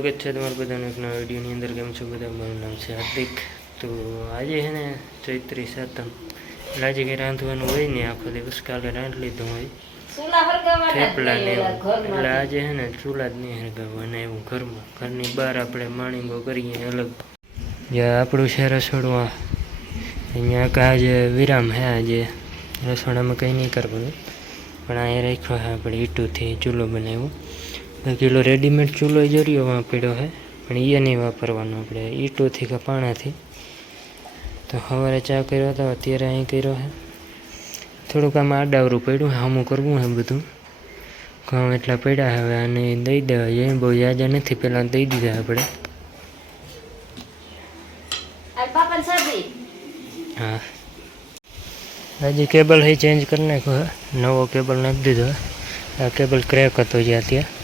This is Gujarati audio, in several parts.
સ્વાગત છે તમારા બધાનું એક નવા વિડીયોની અંદર. કેમ છો બધા? મારું નામ છે હાર્દિક. તો આજે છે ને ચૈત્રી સાતમ. એટલે આજે કંઈ રાંધવાનું હોય ને આખો દિવસ કાલે રાંધ લીધું હોય. થેપલા ને એવું. એટલે આજે છે ને ચૂલા જ નહીં હરગાવવાના એવું ઘરમાં. ઘરની બહાર આપણે માણીંગો કરીએ અલગ. જ્યાં આપણું છે રસોડું. આ અહીંયા કે આજે વિરામ હે આજે. રસોડામાં કંઈ નહીં કરવાનું. પણ અહીંયા રાખ્યો છે આપણે ઈટુથી ચૂલો બનાવ્યો. ઓલો રેડીમેડ ચૂલો જરીયો વાં પડ્યો છે પણ એ નહીં વાપરવાનો આપણે ઈંટોથી કે પાણાથી. તો સવારે ચા કર્યો હતો અત્યારે અહીં કર્યો છે થોડુંક આમાં આડાવરું પડ્યું હામું કરવું છે બધું. ઘઉં એટલા પડ્યા હવે આને દઈ દેવા જોઈએ બહુ યાજા નથી પહેલાં દઈ દીધા આપણે. હા. હજી કેબલ હે ચેન્જ કરી નાખ્યો હે. નવો કેબલ નાખી દીધો આ કેબલ ક્રેક હતો જ્યાં ત્યાં.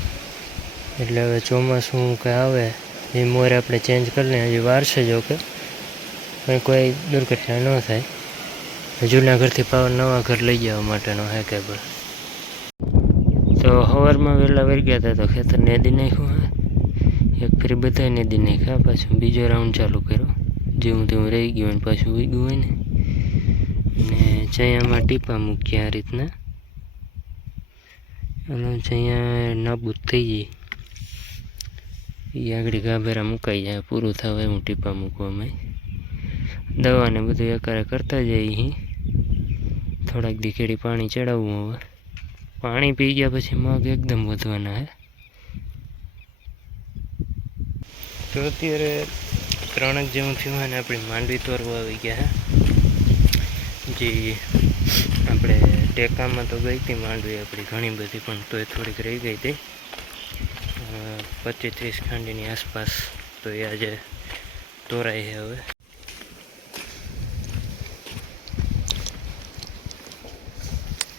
એટલે હવે ચોમાસું કે આવે, એ મોર આપણે ચેન્જ કરી લઈએ હજી વાર છે જો કે. પણ કોઈ દુર્ઘટના ન થાય. જૂના ઘરથી પાવર નવા ઘર લઈ જવા માટેનો હે કેબલ તો સવારમાં વહેલા વરી ગયા હતા તો ખેતર નેદી નાખ્યું હે. એક ફરી બધા નેદી નાખ્યા પાછું બીજો રાઉન્ડ ચાલુ કર્યો. જેવું તેવું રહી ગયું અને પાછું ઉગ્યું હોય ને. અને ચૈયામાં ટીપા મૂક્યા આ રીતના. અને ચૈયા નાબૂદ થઈ જાય એ આગળ ગાભેરા મુકાઈ જાય, પૂરું થવા એવું ટીપા મૂકવામાં દવાને બધું એકારે કરતા જઈએ થોડાક દીખેડી પાણી ચડાવવું હવે. પાણી પી ગયા પછી માગ એકદમ વધવાના હે. તો અત્યારે ત્રણ જ જેવું થયું હોય ને આપણી માંડવી તોરવા આવી ગયા જે આપણે ટેકામાં તો ગઈ હતી માંડવી આપણી ઘણી બધી, પણ તોય થોડીક રહી ગઈ હતી. પચીસ ત્રીસ ખાંડીની આસપાસ તો એ આજે તોરાઈ છે હવે.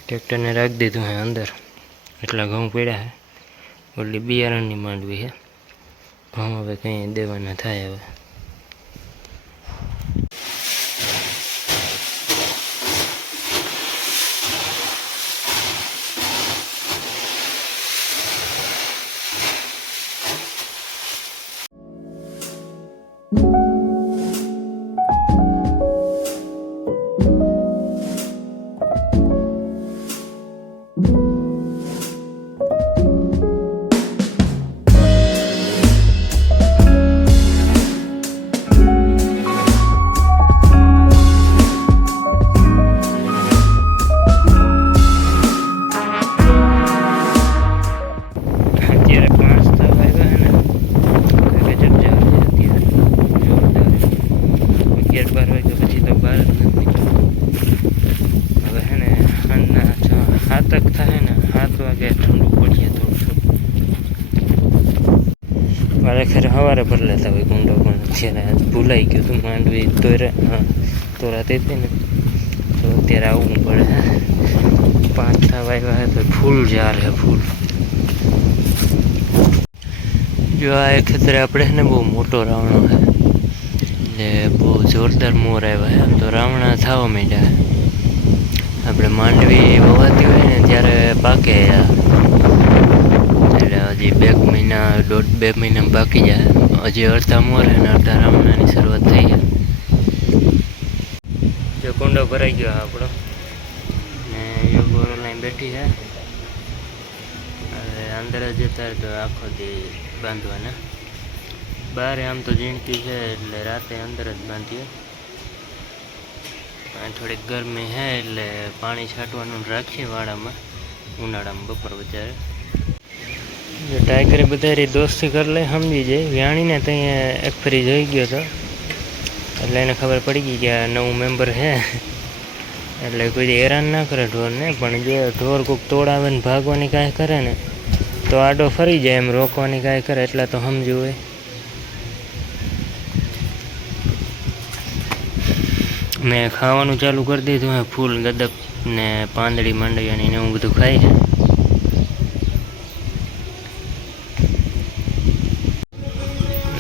ટ્રેક્ટરને રાખી દીધું હે અંદર. એટલા ઘઉં પડ્યા હે ઓલી બિયારણની માંડવી છે. ઘઉં હવે કંઈ દેવાના થાય હવે. અત્યારે સાતક થાય ને સાત વાગે ઠંડુ પડીએ થોડું ખરે સવારે ભર લેતા હોય ગુંડો પણ આજ ભૂલાઈ ગયું હતું માંડવી તોરા હા, તોરાતી હતી ને. તો અત્યારે આવવું પડે પાંચ થવા આવ્યા તો ફૂલ જાર છે, ફૂલ. જો આ એક ખેતરે આપણે ને બહુ મોટો રાવણો છે. એટલે બહુ જોરદાર મોર આવ્યા તો રાવણા થવા માંડ્યા આપણે માંડવી ત્યારે પાકે આ. એટલે હજી બે એક મહિના દોઢ બે મહિના બાકી જાય હજી અડધા મોર અને અડધા રાવણાની શરૂઆત થઈ જાય જો કુંડો ભરાઈ ગયો આપણો ને એ ગોરો લાઈન બેઠી છે હવે અંદર જ જતા તો આખો દી બાંધવાના બહાર આમ તો ઝીણકી છે એટલે રાતે અંદર જ બાંધીએ પણ થોડીક ગરમી છે એટલે પાણી છાંટવાનું રાખીએ વાડામાં ઉનાળામાં બપોર વચ્ચે જો ટાઈગરે બધા દોસ્તી કરી લે સમજી જાય. વ્યાણીને ત્યાં એક ફરી જોઈ ગયો હતો એટલે એને ખબર પડી ગઈ કે આ નવું મેમ્બર છે. એટલે કોઈ હેરાન ના કરે ઢોરને પણ જો ઢોર કોઈક તોડાવે ને ભાગવાની કાંઈ કરે ને, તો આડો ફરી જાય એમ રોકવાની કાંઈ કરે, એટલા તો સમજવું હોય. મેં ખાવાનું ચાલુ કરી દીધું હે, ફૂલ ગદક ને પાંદડી માંડવી ને એવું બધું ખાઈ.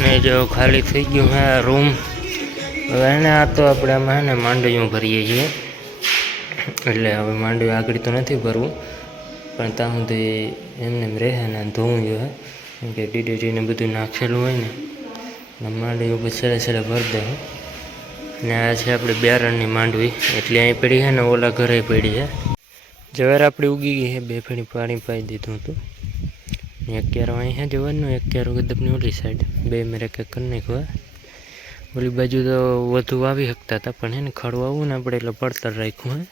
ને જો ખાલી થઈ ગયું હે રૂમ, હવે એને આ તો આપણે આમાં હે ને માંડવીઓ ભરીએ છીએ. એટલે હવે માંડવી આગળ તો નથી ભરવું, પણ ત્યાં સુધી એમને એમ રહે ને ધોવું જોઈએ કેમ કે ડીડીટીને બધું નાખેલું હોય ને માંડવીઓ માંડવી ઉપર છેલ્લે સરે ભરી દે ને આ છે આપણે બિયારણની માંડવી. એટલે અહીં પડી છે ને ઓલા ઘરે પડી છે. જવાર આપણી ઉગી ગઈ છે. બે ફેણી પાણી પાઈ દીધું હતું. એક ક્યારો અહીં છે જવાનું એક ક્યારો ગદબની ઓલી સાઈડ બે મેરે કંઈક કરી નાખ્યું ઓલી બાજુ તો વધુ વાવી શકતા હતા, પણ હે ને ખડું આવું ને આપણે એટલે પડતર રાખ્યું, હે.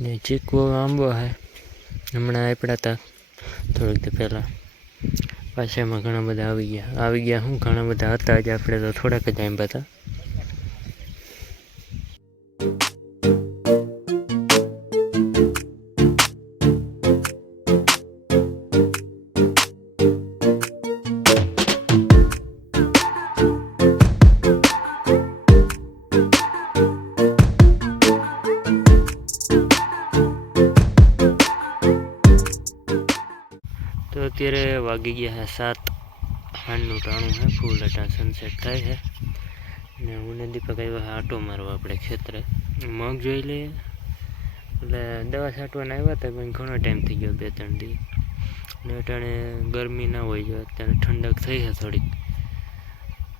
ને ચીકવો આંબો હે. હમણાં આપ્યા હતા થોડીક દી પહેલાં. પાછા એમાં ઘણા બધા આવી ગયા. આવી ગયા હું ઘણા બધા હતા જ. આપણે તો થોડાક જ આંબા હતા. વાગી ગયા છે સાત. હાંડનું ટાણું છે ફૂલ હતા સનસેટ થાય છે ને હું ને દીપક આવ્યા આટો મારવા આપણે ખેતરે. મગ જોઈ લઈએ. એટલે દવા છાંટવાને આવ્યા હતા, પણ ઘણો ટાઈમ થઈ ગયો બે ત્રણ દી. ને અટાણે ગરમી ના હોય જો, અત્યારે ઠંડક થઈ છે થોડીક.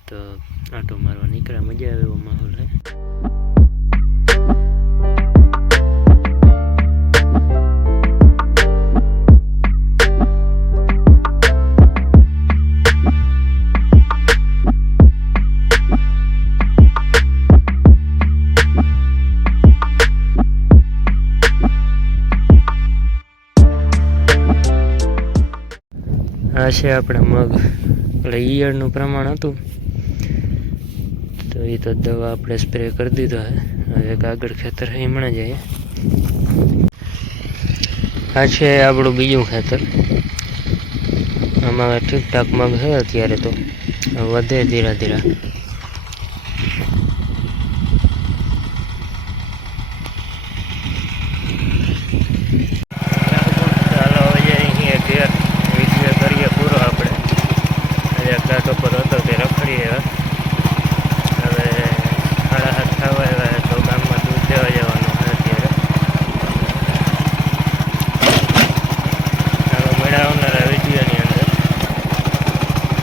તો આટો મારવા નીકળ્યા. મજા આવે એવો માહોલ આ છે આપણે મગ. એટલે ઈયળનું પ્રમાણ હતું. તો એ તો દવા આપણે સ્પ્રે કરી દીધો હે. હવે કાગળ ખેતર હમણાં જઈએ આ છે આપણું બીજું ખેતર. આમાં ઠીકઠાક મગ છે અત્યારે તો. વધે ધીરે ધીરા. ઉપર હતો તે રખડી